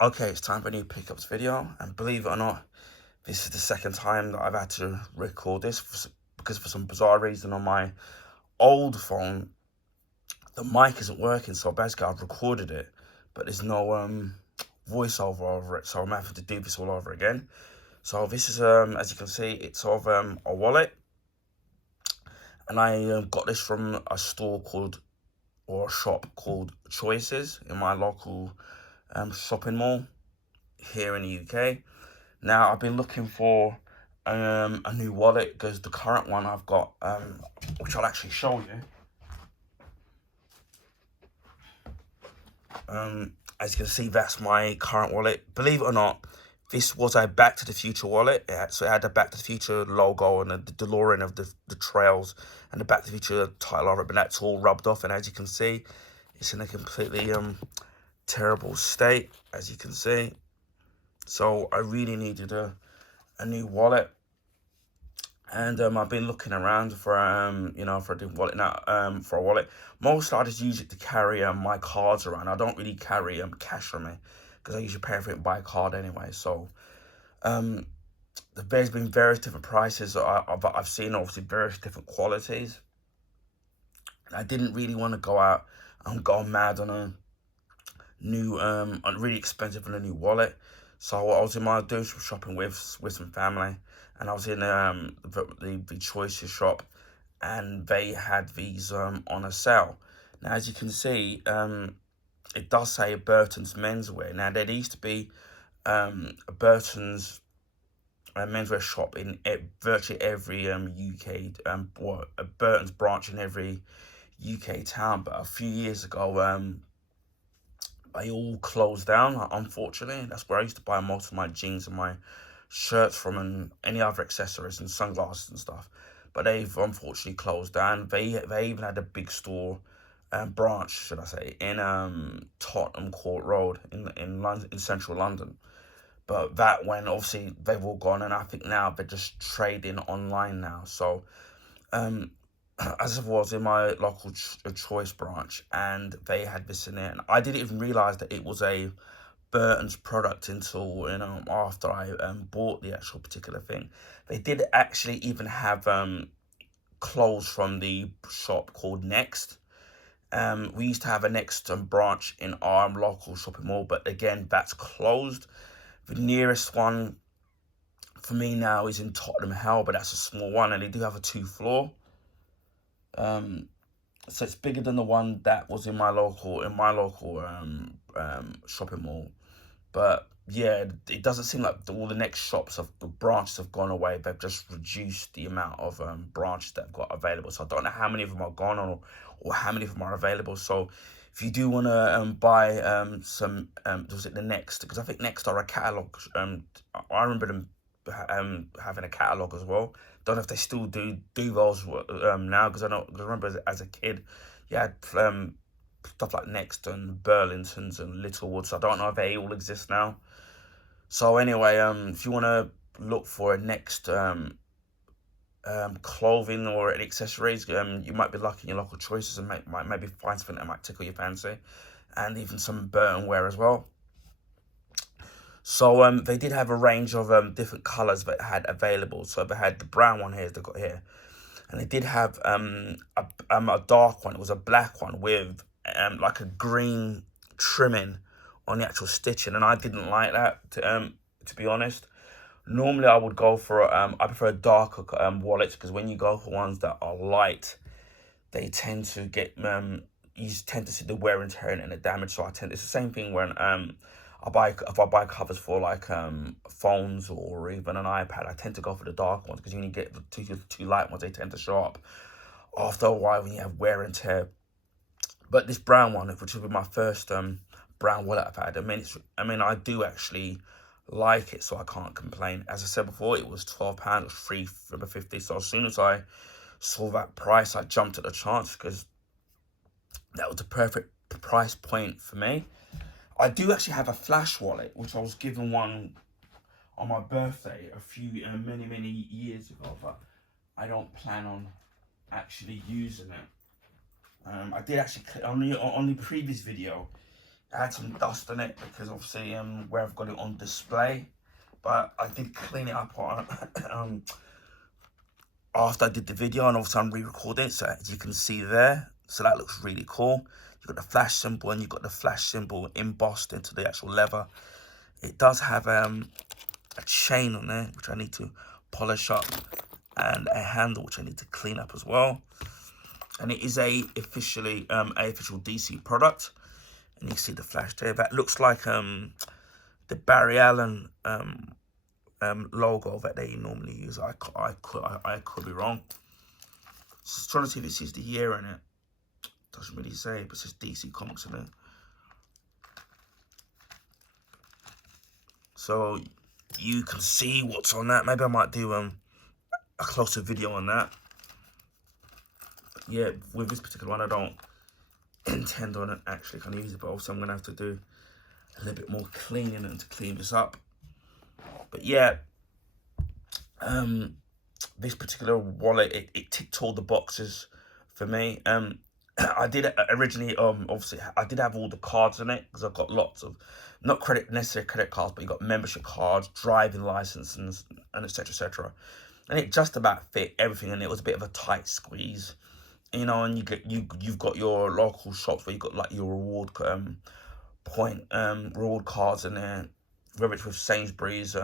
Okay, it's time for a new pickups video, and believe it or not, this is the second time that I've had to record this because for some bizarre reason on my old phone, the mic isn't working, so basically I've recorded it, but there's no voiceover over it, so I'm having to do this all over again. So this is, as you can see, it's of a wallet, and I got this from a store called, or a shop called Choices in my local shopping mall here in the UK. Now, I've been looking for a new wallet because the current one I've got, which I'll actually show you. As you can see, that's my current wallet. Believe it or not, this was a Back to the Future wallet. So it had the Back to the Future logo and the DeLorean of the trails and the Back to the Future title of it, but that's all rubbed off. And as you can see, it's in a completely terrible state, as you can see. So I really needed a new wallet. And I've been looking around for for a wallet now. For a wallet, mostly I just use it to carry my cards around. I don't really carry cash on me because I usually pay for it by card anyway. So there's been various different prices I've seen, obviously various different qualities. I didn't really want to go out and go mad on a new on really expensive and a new wallet. So I was doing some shopping with some family, and I was in the Choices shop, and they had these on a sale. Now, as you can see, it does say Burtons menswear. Now, there used to be a Burtons menswear shop in virtually every UK or a Burtons branch in every UK town, but a few years ago they all closed down, unfortunately. That's where I used to buy most of my jeans and my shirts from, and any other accessories and sunglasses and stuff. But they've unfortunately closed down. They even had a big store, branch, should I say, in Tottenham Court Road in London, in central London. But that when obviously they've all gone, and I think now they're just trading online now. So as I was in my local Choice branch, and they had this in it, and I didn't even realize that it was a Burton's product until after I bought the actual particular thing. They did actually even have clothes from the shop called Next. We used to have a Next branch in our local shopping mall, but again, that's closed. The nearest one for me now is in Tottenham Hale, but that's a small one, and they do have a 2-floor. So it's bigger than the one that was in my local shopping mall. But yeah, it doesn't seem like all the next shops of the branches have gone away. They've just reduced the amount of branches that have got available. So I don't know how many of them are gone, or how many of them are available. So if you do want to buy some, was it the Next? Because I think Next are a catalog. I remember them having a catalog as well. Don't know if they still do those now, because I remember as a kid, you had stuff like Next and Burlingtons and Littlewoods. I don't know if they all exist now. So anyway, if you want to look for a Next clothing or accessories, you might be lucky in your local Choices and might maybe find something that might tickle your fancy, and even some Burton wear as well. So they did have a range of different colours that had available. So they had the brown one here, they've got here, and they did have a dark one. It was a black one with like a green trimming on the actual stitching, and I didn't like that, to be honest. Normally I would go for I prefer darker wallets, because when you go for ones that are light, they tend to get you tend to see the wear and tear and the damage. So it's the same thing when if I buy covers for like phones or even an iPad, I tend to go for the dark ones, because when you get the two light ones, they tend to show up after a while when you have wear and tear. But this brown one, which will be my first brown wallet I've had, I do actually like it, so I can't complain. As I said before, it was £12, it was free for the 50. So as soon as I saw that price, I jumped at the chance, because that was the perfect price point for me. I do actually have a Flash wallet, which I was given one on my birthday a few many years ago, but I don't plan on actually using it. I did actually on the previous video. I had some dust on it because obviously where I've got it on display, but I did clean it up on after I did the video, and obviously I'm re-recording it, so as you can see there, so that looks really cool. You've got the flash symbol, and you've got the flash symbol embossed into the actual leather. It does have a chain on there, which I need to polish up, and a handle, which I need to clean up as well. And it is official DC product. And you see the flash there. That looks like the Barry Allen logo that they normally use. I could be wrong. Just trying to see if it says the year in it. Doesn't really say, but it says DC Comics in it. So you can see what's on that. Maybe I might do a closer video on that. Yeah, with this particular one, I don't intend on it actually kind of use it, but also I'm gonna have to do a little bit more cleaning and to clean this up. But yeah, this particular wallet, it ticked all the boxes for me. I did originally, obviously, I did have all the cards in it because I've got lots of, not necessarily credit cards, but you got membership cards, driving licenses, and etc. etc. And it just about fit everything, and it was a bit of a tight squeeze, you know. And you've got your local shops where you got like your reward reward cards in there, whether it's with Sainsbury's,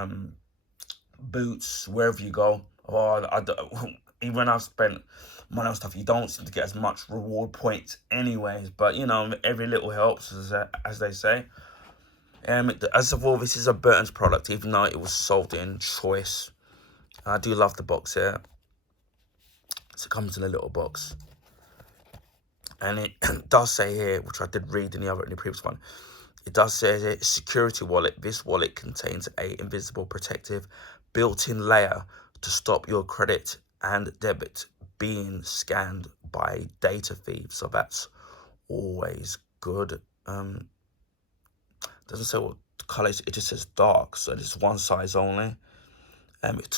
Boots, wherever you go. Even when I've spent money on stuff, you don't seem to get as much reward points anyways, but you know, every little helps, as they say. As of all, this is a Burtons product, even though it was sold in Choice. I do love the box here. So it comes in a little box, and it does say here, which I did read in the previous one, it does say here, security wallet. This wallet contains a invisible protective built-in layer to stop your credit and debit being scanned by data thieves. So that's always good. Doesn't say what color it just says dark, so it's one size only. It's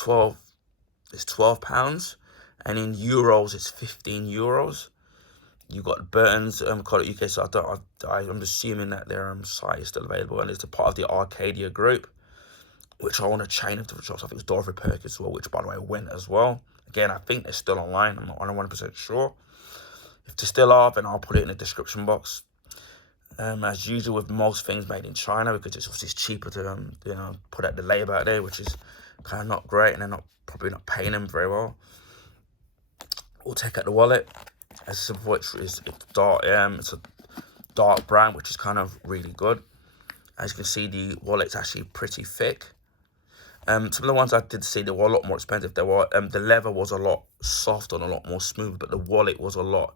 12 pounds, and in euros it's 15 euros. You got Burtons call it UK, so I'm assuming that their site is still available, and it's a part of the Arcadia group, which I own a chain of different shops. I think it's Dorothy Perkins as well, which by the way went as well. Again, I think they're still online. I'm not 100% sure. If they still are, then I'll put it in the description box. As usual with most things made in China, because it's obviously cheaper to put out the label out there, which is kind of not great, and they're probably not paying them very well. We'll take out the wallet. As of which is dark, it's a dark brown, which is kind of really good. As you can see, the wallet's actually pretty thick. Some of the ones I did see, they were a lot more expensive. They were the leather was a lot softer and a lot more smooth, but the wallet was a lot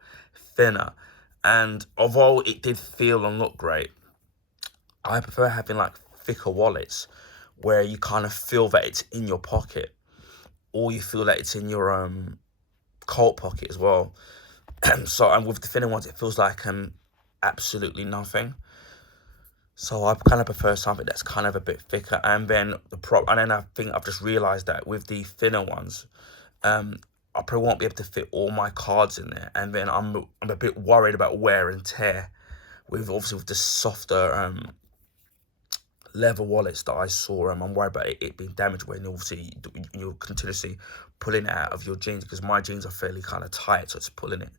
thinner. And although it did feel and look great, I prefer having like thicker wallets where you kind of feel that it's in your pocket, or you feel that it's in your coat pocket as well. So, and with the thinner ones, it feels like absolutely nothing. So I kind of prefer something that's kind of a bit thicker. And then I think I've just realised that with the thinner ones, I probably won't be able to fit all my cards in there. And then I'm a bit worried about wear and tear with the softer leather wallets that I saw. I'm worried about it being damaged when obviously you're continuously pulling it out of your jeans, because my jeans are fairly kind of tight, so it's pulling it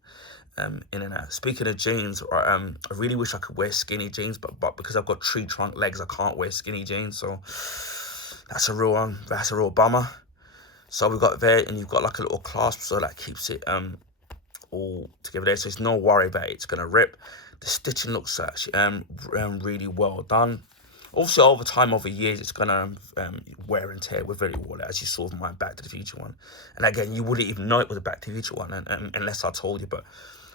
in and out. Speaking of jeans, I really wish I could wear skinny jeans, but because I've got tree trunk legs, I can't wear skinny jeans. So that's a real bummer. So we've got there, and you've got like a little clasp, so that keeps it all together there. So it's no worry that it's gonna rip. The stitching looks actually really well done. Obviously, over years, it's gonna wear and tear with every wallet, as you saw with my Back to the Future one. And again, you wouldn't even know it was a Back to the Future one unless I told you. But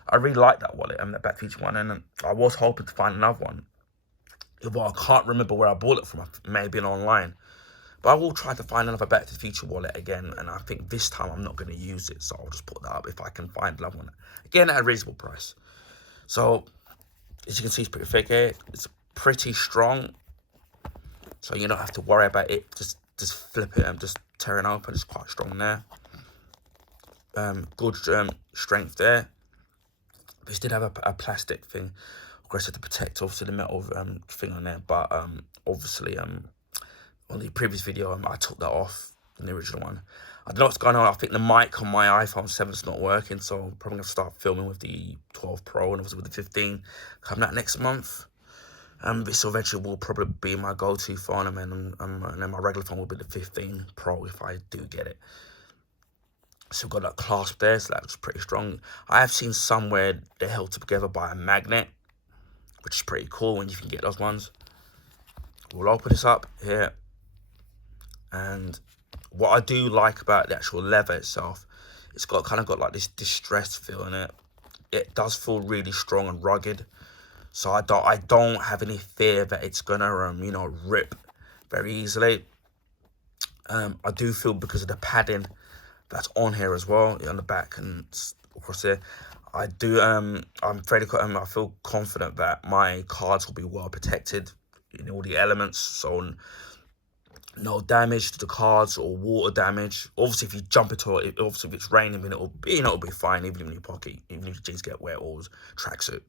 I really like that wallet, that Back to the Future one, and I was hoping to find another one. Well, I can't remember where I bought it from. It may have been online. But I will try to find another Back to the Future wallet again, and I think this time I'm not going to use it, so I'll just put that up if I can find another one. Again, at a reasonable price. So, as you can see, it's pretty thick here. It's pretty strong, so you don't have to worry about it. Just flip it and just tear it open. It's quite strong there. Good strength there. This did have a plastic thing aggressive to protect obviously the metal thing on there. But obviously on the previous video I took that off in the original one. I don't know what's going on. I think the mic on my iPhone 7 is not working, so I'm probably gonna start filming with the 12 Pro and obviously with the 15 coming out next month. This eventually will probably be my go-to phone, and then my regular phone will be the 15 Pro if I do get it. So we've got that clasp there, so that looks pretty strong. I have seen somewhere they're held together by a magnet, which is pretty cool when you can get those ones. We'll open this up here. And what I do like about the actual leather itself, it's got kind of got like this distressed feel in it. It does feel really strong and rugged. So I don't have any fear that it's gonna you know, rip very easily. I do feel because of the padding that's on here as well, on the back and across here, I do I'm fairly I feel confident that my cards will be well protected in all the elements, so no damage to the cards or water damage. Obviously if you jump into it, obviously if it's raining, then it'll be, you know, it'll be fine even in your pocket, even if your jeans get wet or tracksuit.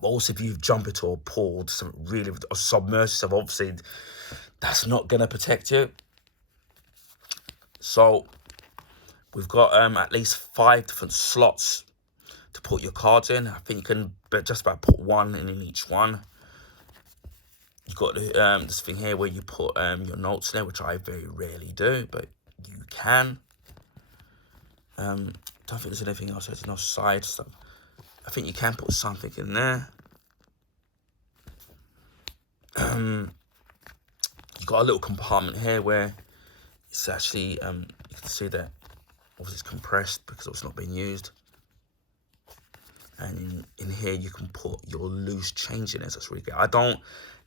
But also if you jump into a pool, some really submerge yourself, obviously that's not gonna protect you. So we've got at least 5 different slots to put your cards in. I think you can just about put one in each one. You've got this thing here where you put your notes in there, which I very rarely do, but you can. Don't think there's anything else. There's no side stuff. I think you can put something in there. You've got a little compartment here where it's actually, you can see that obviously it's compressed because it's not being used. And in here you can put your loose change in it. That's really good. I don't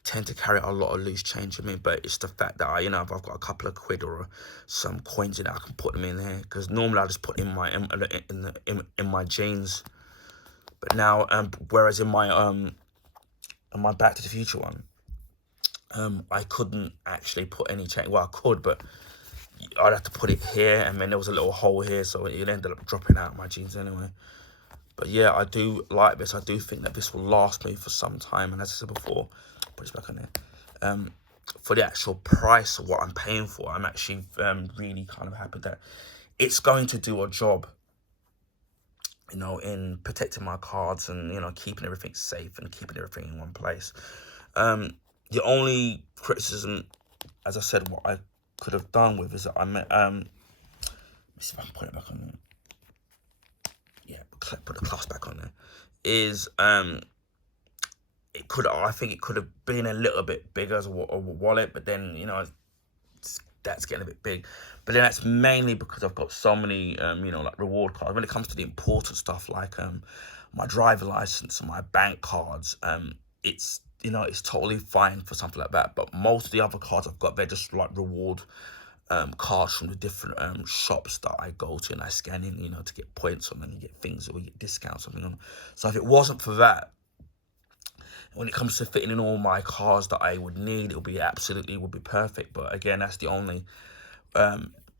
tend to carry a lot of loose change in me, but it's the fact that you know, if I've got a couple of quid or some coins in it, I can put them in here, because normally I just put in my jeans. But now whereas in my Back to the Future one, I couldn't actually put any change. Well, I could, but I'd have to put it here, and then there was a little hole here, so it ended up dropping out of my jeans anyway. But yeah, I do like this. I do think that this will last me for some time. And as I said before, put this back on there. For the actual price of what I'm paying for, I'm actually really kind of happy that it's going to do a job, you know, in protecting my cards and, you know, keeping everything safe and keeping everything in one place. The only criticism, as I said, what I could have done with is that let me see if I can put it back on there. Yeah, put the clasp back on there. Is I think it could have been a little bit bigger as a wallet, but then, you know, that's getting a bit big. But then that's mainly because I've got so many you know, like reward cards. When it comes to the important stuff like my driver license and my bank cards, it's, you know, it's totally fine for something like that. But most of the other cards I've got, they're just like reward cards from the different shops that I go to, and I scan in, you know, to get points on, and you get things or you get discounts something on. So if it wasn't for that, when it comes to fitting in all my cards that I would need, would be perfect. But again, that's the only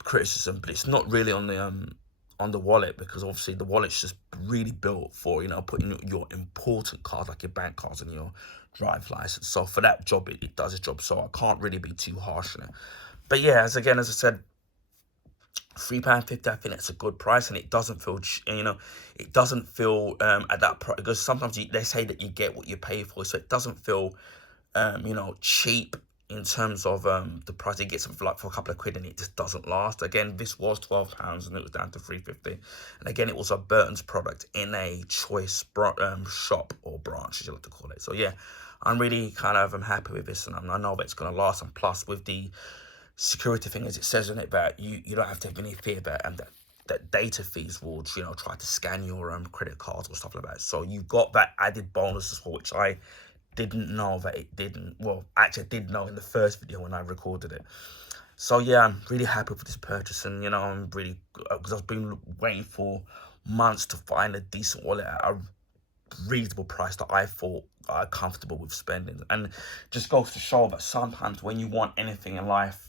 criticism. But it's not really on the wallet, because obviously the wallet's just really built for, you know, putting your important cards like your bank cards and your drive license. So for that job, it does its job. So I can't really be too harsh on it. But yeah, as I said, £3.50, I think that's a good price, and it doesn't feel, you know, it doesn't feel at that price, because sometimes they say that you get what you pay for, so it doesn't feel, you know, cheap in terms of the price. You get something like for a couple of quid, and it just doesn't last. Again, this was £12, and it was down to £3.50, and again, it was a Burtons product in a choice shop or branch, as you like to call it. So yeah, I'm really kind of happy with this, and I know that it's going to last. And plus, with the security thing, as it says in it, that you don't have to have any fear that that data fees will, you know, try to scan your credit cards or stuff like that. So you got that added bonus as well, which I didn't know that it didn't. Well, actually I did know in the first video when I recorded it. So yeah, I'm really happy with this purchase, and you know, I'm really, because I've been waiting for months to find a decent wallet at a reasonable price that I thought I'm comfortable with spending. And just goes to show that sometimes when you want anything in life,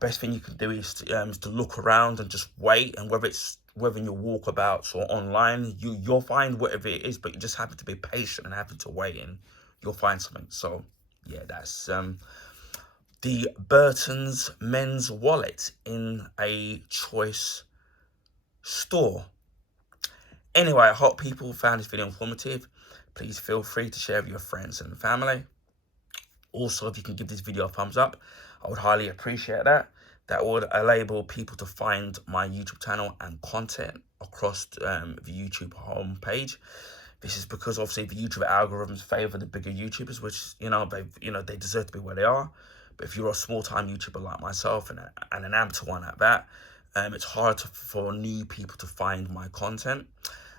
best thing you can do is to look around and just wait. And whether it's whether in your walkabouts or online, you'll find whatever it is, but you just have to be patient and have to wait, and you'll find something. So yeah, that's the Burtons men's wallet in a choice store. Anyway, I hope people found this video informative. Please feel free to share with your friends and family. Also, if you can give this video a thumbs up, I would highly appreciate that. That would enable people to find my YouTube channel and content across the YouTube homepage. This is because obviously the YouTube algorithms favor the bigger YouTubers, which they deserve to be where they are. But if you're a small-time YouTuber like myself and an amateur one at that, it's hard for new people to find my content.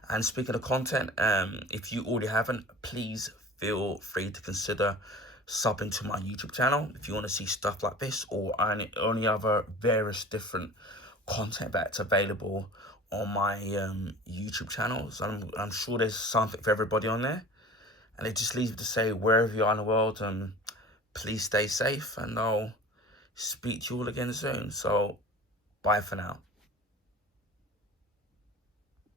And speaking of content, if you already haven't, please feel free to consider subbing to my YouTube channel if you want to see stuff like this or any other various different content that's available on my YouTube channels. I'm sure there's something for everybody on there. And it just leaves me to say, wherever you are in the world, please stay safe, and I'll speak to you all again soon. So bye for now.